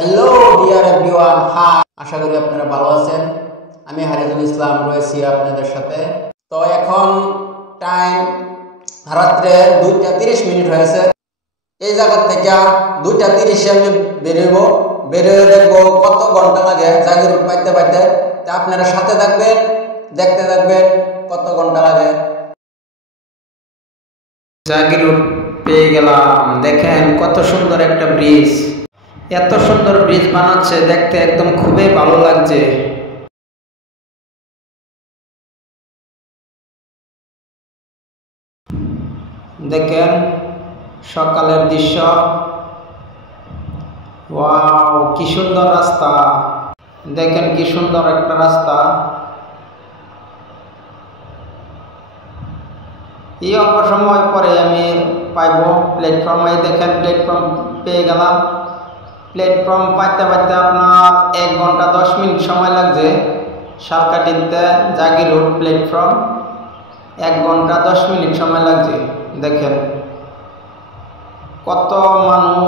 Hello dear everyone, hi. আশা করি আপনারা ভালো আছেন। আমি হারিজুল ইসলাম রয়েছি আপনাদের সাথে। তো এখন টাইম রাত্রে 2:30 হয়েছে। এই জায়গা থেকে 2:30 আমি বেরোয় দেখবো কত ঘন্টা লাগে জাগির রোড পাইতে পাইতে। তা আপনারা সাথে থাকবেন, দেখতে থাকবেন কত ঘন্টা লাগে। জাগির রোড পেয়ে গেলাম। দেখেন কত সুন্দর একটা ব্রিজ। এত সুন্দর ব্রিজ বানাচ্ছে, দেখতে একদম খুবই ভালো লাগছে। দেখেন সকালের দৃশ্য। ওয়াও, কি সুন্দর রাস্তা। দেখেন কি সুন্দর একটা রাস্তা। এই অল্প সময় পরে আমি পাইব প্ল্যাটফর্ম। এই দেখেন প্ল্যাটফর্ম পেয়ে গেলাম। প্ল্যাটফর্ম পাইতে পাইতে আপনার 1 ঘন্টা 10 মিনিট সময় লাগছে। শালকাঠিতে জাগির রোড প্ল্যাটফর্ম 1 ঘন্টা 10 মিনিট সময় লাগছে। দেখেন কত মানুষ